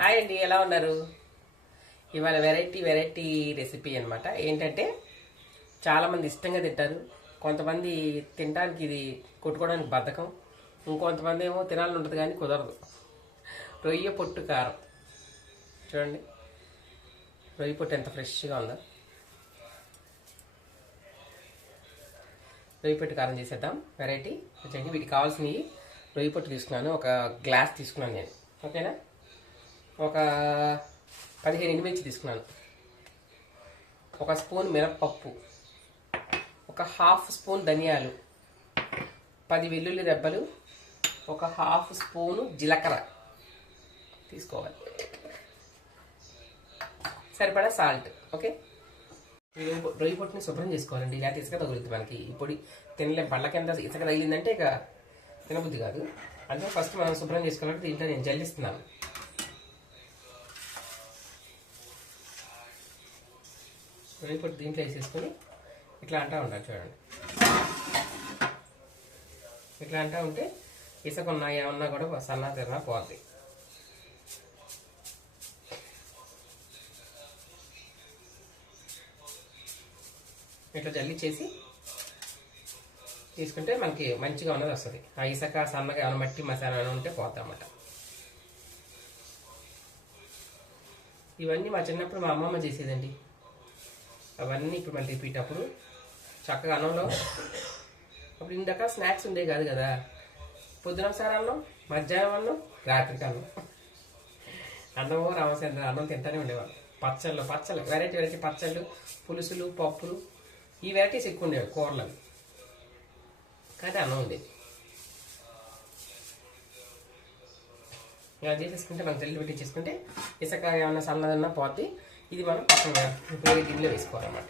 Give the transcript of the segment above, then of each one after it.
Hi అండి, ఎలా ఉన్నారు? ఇవాళ వెరైటీ రెసిపీ అనమాట. ఏంటంటే చాలామంది ఇష్టంగా తింటారు. కొంతమంది తినడానికి ఇది కొట్టుకోవడానికి బద్ధకం, ఇంకొంతమంది ఏమో తినాలని ఉంటుంది కానీ కుదరదు. రొయ్య పొట్టు కారం చూడండి. రొయ్య పొట్టు ఎంత ఫ్రెష్గా ఉందో. రొయ్య పొట్టు కారం చేసేద్దాం. వెరైటీ వచ్చేసి వీటికి కావాల్సినవి రొయ్య పొట్టు తీసుకున్నాను. ఒక గ్లాస్ తీసుకున్నాను నేను. ఓకేనా? ఒక 15 ఎండుమిర్చి తీసుకున్నాను. ఒక స్పూన్ మినప్పప్పు, ఒక హాఫ్ స్పూన్ ధనియాలు, 10 వెల్లుల్లి రెబ్బలు, ఒక హాఫ్ స్పూను జీలకర్ర తీసుకోవాలి. సరిపడా సాల్ట్. ఓకే, రొయ్య పొట్టుని శుభ్రం చేసుకోవాలండి, లేకపోతే ఇసుక తగులుతుంది మనకి. ఈ పొడి తినలేం, పళ్ళ కింద ఇసుక తగిలిందంటే ఇక తినబుద్ధి కాదు. అంటే ఫస్ట్ మనం శుభ్రం చేసుకోవాలంటే దీంట్లో నేను జల్లిస్తున్నాను. రొయ్య పొట్టు దీంట్లో వేసేసుకొని ఇట్లా అంటా ఉండాలి. చూడండి, ఇట్లా అంటా ఉంటే ఇసుక ఉన్నా ఏమన్నా కూడా సన్నా తిన్నా పోద్ది. ఇట్లా జల్లిచ్చేసి తీసుకుంటే మనకి మంచిగా ఉన్నది వస్తుంది. ఆ ఇసుక సన్నగా ఏమైనా మట్టి మసాలా ఉంటే పోతామన్నమాట. ఇవన్నీ మా చిన్నప్పుడు మా అమ్మమ్మ చేసేదండి. అవన్నీ ఇప్పుడు మళ్ళీ రిపీట్. అప్పుడు చక్కగా అన్నంలో అప్పుడు ఇన్ని రకాల స్నాక్స్ ఉండేవి కాదు కదా. పొద్దున ఒకసారి అన్నం, మధ్యాహ్నం అన్నం, రాత్రికి అన్నం. అన్నమో రామచంద్ర అన్నం తింటానే ఉండేవాళ్ళు. పచ్చళ్ళు వెరైటీ పచ్చళ్ళు, పులుసులు, పప్పులు, ఈ వెరైటీస్ ఎక్కువ ఉండేవి. కూరలు కానీ అన్నం ఉండేది. ఇలా చేసేసుకుంటే మనం తెల్లి పెట్టి చేసుకుంటే ఇసుక ఏమన్నా సన్నదన్నా పోతే ఇది మనం పక్కన వేరే గిన్నెలో వేసుకోవాలన్నమాట.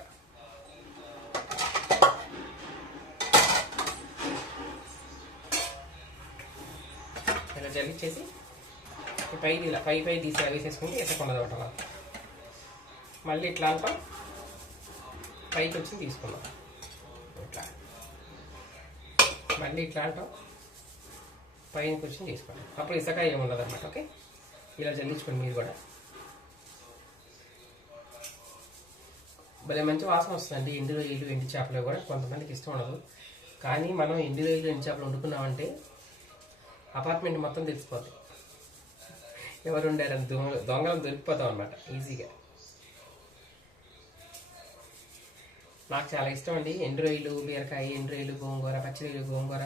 ఇలా జల్లిచ్చేసి పై తీసి వేసేసుకుంటే ఇసుక ఉండదు ఒకటి. మళ్ళీ ఇట్లా అంటాం, పైకి వచ్చి తీసుకున్నాం. ఇట్లా మళ్ళీ ఇట్లా అంటాం, పైన కూర్చొని తీసుకోండి. అప్పుడు ఇసుక ఏముండదు అనమాట. ఓకే, ఇలా జల్లించుకోండి మీరు కూడా. భలే మంచి వాసన వస్తుందండి. ఎండు రొయ్యలు, ఎండు చేపలు కూడా కొంతమందికి ఇష్టం ఉండదు. కానీ మనం ఎండు రొయ్యలు, ఎండు చేపలు వండుకున్నామంటే అపార్ట్మెంట్ మొత్తం తెలిసిపోతాయి. ఎవరు ఉండారని దొంగలు దొరికిపోతాం అనమాట ఈజీగా. నాకు చాలా ఇష్టం అండి ఎండు రొయ్యలు, బీరకాయ, ఎండు రొయ్యలు, గోంగూర, పచ్చి రొయ్యలు, గోంగూర,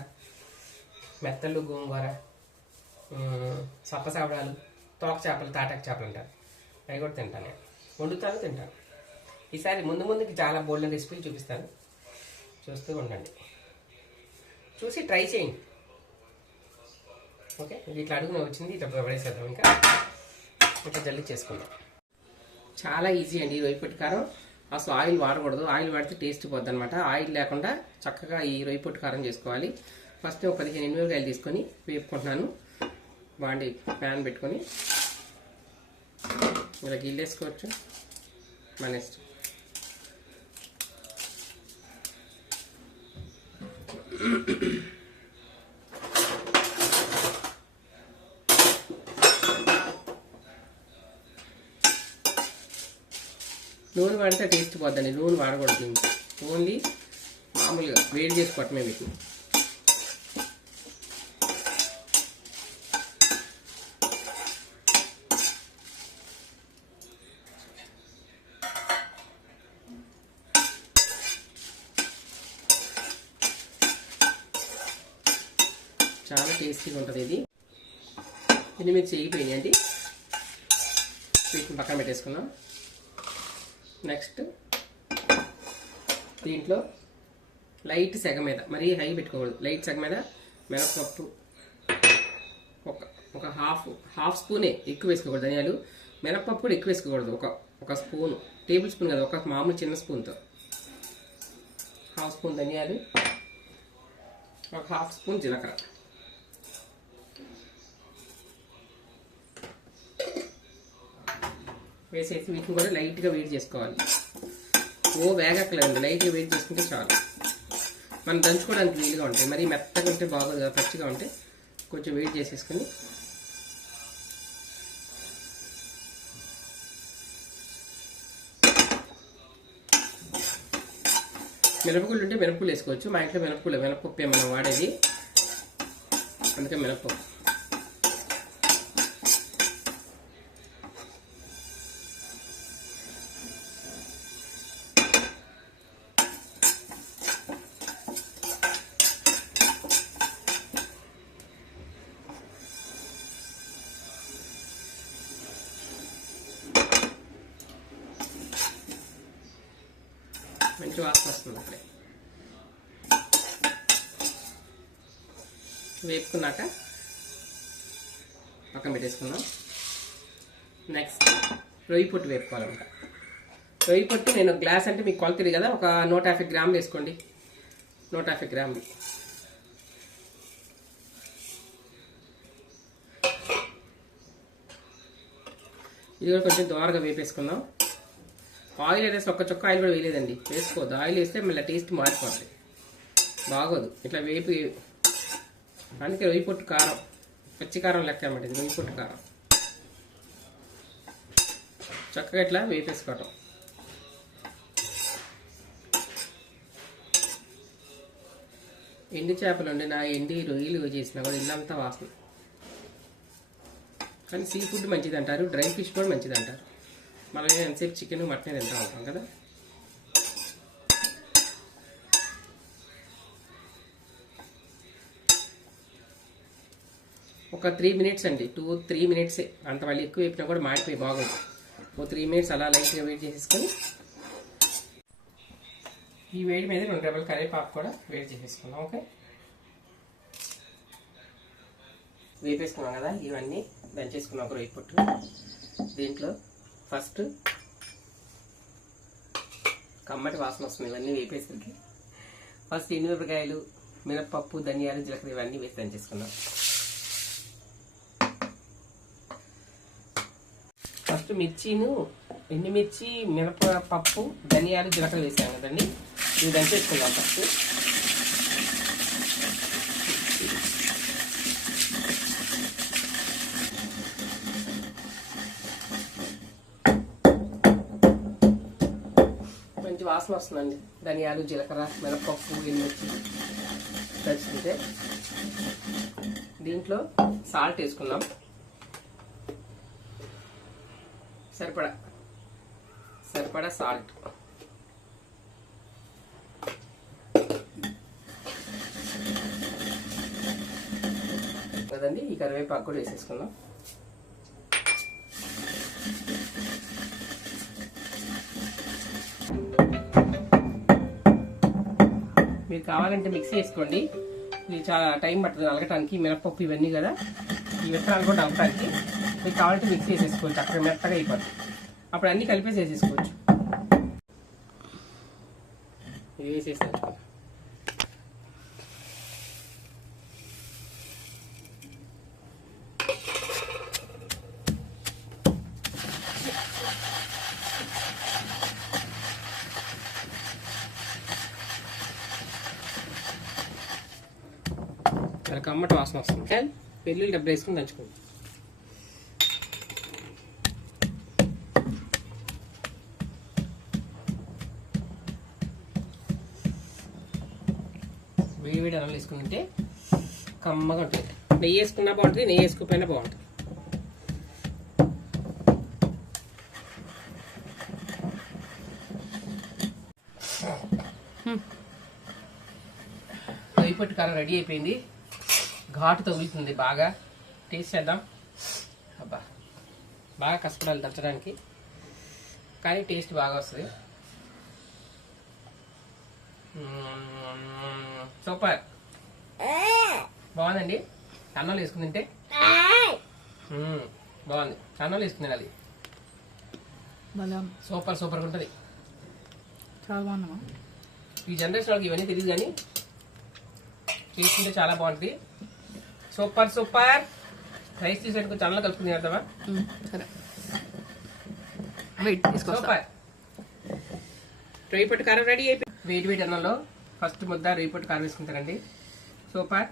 మెత్తళ్ళు, గోంగూర, సప్పసాపడాలు, తోక చేపలు, తాటాకు చేపలు అంటారు. అవి కూడా తింటాను, వండుతాను, తింటాను. ఈసారి ముందుకి చాలా బోల్డెన్ రెసిపీలు చూపిస్తాను, చూస్తూ ఉండండి. చూసి ట్రై చేయండి. ఓకే, ఇట్లా అడుగున వచ్చింది, ఇట్లా పడేసేద్దాం. ఇంకా జల్లి చేసుకుందాం. చాలా ఈజీ అండి రొయ్య పొట్టు కారం. అసలు ఆయిల్ వాడకూడదు. ఆయిల్ వాడితే టేస్ట్ పోద్ది అనమాట. ఆయిల్ లేకుండా చక్కగా ఈ రొయ్య పొట్టు కారం చేసుకోవాలి. ఫస్ట్ ఒక 15 ఎండుమిరపకాయలు తీసుకొని వేపుకుంటున్నాను. బాండి ప్యాన్ పెట్టుకొని ఇలా గిల్లేసుకోవచ్చు, మన ఇష్టం. నూనె వాడితే టేస్ట్ పోద్దండి. నూనె వాడకూడదు దీనికి. ఓన్లీ మామూలుగా వేడి చేసుకోవటమే వీటిని. చాలా టేస్టీగా ఉంటుంది ఇది. దీన్ని మీరు చేయిపోయినాయండి. వీటిని పక్కన పెట్టేసుకున్నాం. నెక్స్ట్ దీంట్లో లైట్ సెగ మీద, మరీ హై పెట్టుకోకూడదు, లైట్ సెగ మీద మినపప్పు ఒక హాఫ్ స్పూనే, ఎక్కువ వేసుకోకూడదు. ధనియాలు, మినపప్పు కూడా ఎక్కువ వేసుకోకూడదు. ఒక స్పూను, టేబుల్ స్పూన్ కదా, ఒక మామూలు చిన్న స్పూన్తో హాఫ్ స్పూన్ ధనియాలు, ఒక హాఫ్ స్పూన్ జీలకర్ర వేసేసి వీటిని కూడా లైట్గా వేడి చేసుకోవాలి. వేగక్కలేదు, లైట్గా వేడి చేసుకుంటే చాలు. మనం దంచుకోవడానికి వీలుగా ఉంటాయి. మరి మెత్తగా ఉంటే బాగోదు కదా, పచ్చిగా ఉంటే కొంచెం వేడి చేసేసుకొని మినపగుళ్ళు ఉంటే మినపగుళ్ళు వేసుకోవచ్చు. మా ఇంట్లో మినపప్పు మనం వాడేది, అందుకే మినపప్పు. మంచి వాసన వస్తుంది. అప్పుడే వేపుకున్నాక పక్కన పెట్టేసుకుందాం. నెక్స్ట్ రొయ్యి పొట్టు వేపుకోవాలన్నమాట. రొయ్యి పొట్టు నేను గ్లాస్ అంటే మీకు కొలతది కదా, ఒక 150 గ్రాములు వేసుకోండి. 150 గ్రాములు. ఇది కూడా కొంచెం దోరగా వేపేసుకుందాం. ఆయిల్ వేసి ఒక్క చుక్క ఆయిల్ కూడా వేయలేదండి, వేసుకోవద్దు. ఆయిల్ వేస్తే మళ్ళీ టేస్ట్ మారిపోతుంది, బాగోదు. ఇట్లా వేపి, అందుకే రొయ్యి పొట్టు కారం, పచ్చి కారం లెక్క అన్నమాట ఇది. రొయ్యి పొట్టు కారం చక్కగా ఇట్లా వేపేసుకోవటం. ఎండి చేపలు వండినా, ఎండి రొయ్యలు చేసినా కూడా ఇల్లంతా వాసన. కానీ సీ ఫుడ్ మంచిది అంటారు, డ్రై ఫిష్ కూడా మంచిది అంటారు. మనం ఎంతసేపు చికెన్ మటన్ తింటూ ఉంటాం కదా. ఒక 3 మినిట్స్ అండి, 2-3 మినిట్సే. అంత మళ్ళీ ఎక్కువ వేపినా కూడా మాడిపోయి బాగుంది. ఓ 3 మినిట్స్ అలా లైట్గా వెయిట్ చేసేసుకొని, ఈ వేడి మీద 2 రెబ్బల కరివేపాకు కూడా వేడి చేసేసుకుందాం. ఓకే, వేపేసుకున్నాం కదా, ఇవన్నీ దంచేసుకున్నాం. రొయ్యి పొట్టు దీంట్లో ఫస్ట్ కమ్మటి వాసన వస్తుంది ఇవన్నీ వేపేసరికి. ఫస్ట్ ఎండుమిరపకాయలు, మినపప్పు, ధనియాలు, జీలకర్ర ఇవన్నీ వేసి దంచేసుకున్నాం. ఫస్ట్ మిర్చిను, ఎండుమిర్చి, మినపప్పు, ధనియాలు, జీలకర్ర వేసాం కదండి, ఇవి దంచేసుకుందాం ఫస్ట్. మంచి వాసన వస్తుందండి. ధనియాలు, జీలకర్ర, మినపప్పు, ఎండుమిర్చి దంచుకుంటే. దీంట్లో సాల్ట్ వేసుకుందాం, సరిపడా సాల్ట్. కదండి, ఈ కరివేపాకు కూడా వేసేసుకుందాం. మీరు కావాలంటే మిక్సీ వేసుకోండి, ఇది చాలా టైం పడుతుంది నలగటానికి. మినపప్పు ఇవన్నీ కదా, ఈ విత్తనాలు కూడా నలగటానికి. మీకు కావాలంటే మిక్సీ వేసేసుకోవచ్చు, అక్కడ మెత్తగా అయిపోతుంది. అప్పుడు అన్నీ కలిపేసి వేసేసుకోవచ్చు. ఇది వేసేసుకోవచ్చు. చాలా కమ్మటి వాసన వస్తుంది. వెల్లుల్లి డబ్బు వేసుకుని దంచుకోండి. వేడి అన్నం వేసుకుంటే కమ్మగా ఉంటుంది. నెయ్యి వేసుకున్నా బాగుంటుంది, నెయ్యి వేసుకోకపోయినా బాగుంటుంది. రొయ్యి పొట్టు కారం రెడీ అయిపోయింది. ఘాటు తగులుతుంది బాగా. టేస్ట్ చేద్దాం. అబ్బా, బాగా కష్టపడాలి దంచడానికి, కానీ టేస్ట్ బాగా వస్తుంది. సూపర్, బాగుందండి. అన్నంలో వేసుకుని తింటే బాగుంది. అన్నంలో వేసుకుని తినాలి. సూపర్గా ఉంటుంది. చాలా బాగుందమ్మా. ఈ జనరేషన్ వాళ్ళకి ఇవన్నీ తెలియదు, కానీ చేసుకుంటే చాలా బాగుంటుంది. సూపర్. రైస్ తీసేందుకు చాలా కలుపుకుని చేద్దామా? సరే, సూపర్. రొయ్యి పొట్టు కారం రెడీ అయిపోయి వేడి అన్నంలో ఫస్ట్ ముద్ద రొయ్యి పొట్టు కారం వేసుకుంటారండి. సూపర్.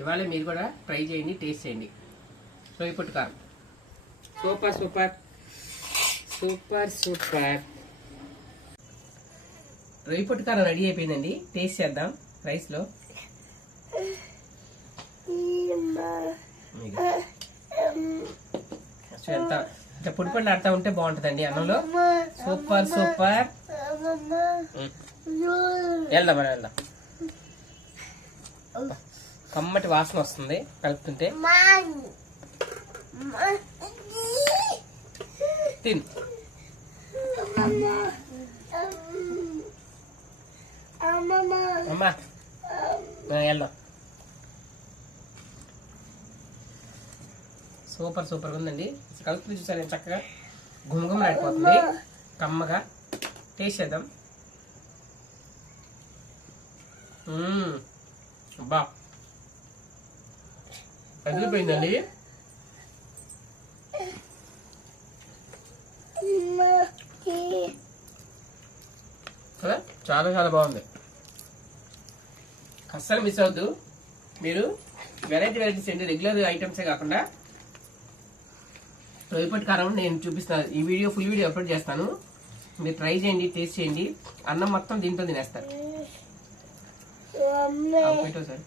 ఇవాళ మీరు కూడా ట్రై చేయండి, టేస్ట్ చేయండి. రొయ్యి పొట్టు కారం సూపర్. రొయ్య పొట్టు కారం రెడీ అయిపోయిందండి. టేస్ట్ చేద్దాం రైస్ లో. ఎంత ఇట్లా పొడి పొడి ఆడుతూ ఉంటే బాగుంటుందండి అన్నంలో. Super super. వెళ్దాం మనం వెళ్దాం. కమ్మటి వాసన వస్తుంది కలుపుతుంటే. తిను. అమ్మా వెళ్దాం. సూపర్ సూపర్ ఉందండి. కలుపుతూ చూసాను చక్కగా గుమగుమ ఆడిపోతుంది కమ్మగా. టేస్ట్ చేద్దాం. అబ్బా కదిలిపోయిందండి. కదా చాలా చాలా బాగుంది. అస్సలు మిస్ అవద్దు. మీరు వెరైటీస్ ఏంటి రెగ్యులర్ ఐటమ్సే కాకుండా రొయ్య పొట్టు కారం నేను చూపిస్తాను. ఈ వీడియో ఫుల్ వీడియో అప్లోడ్ చేస్తాను. మీరు ట్రై చేయండి, టేస్ట్ చేయండి. అన్నం మొత్తం దీంట్లో తినేస్తారు. పెట్టు సార్.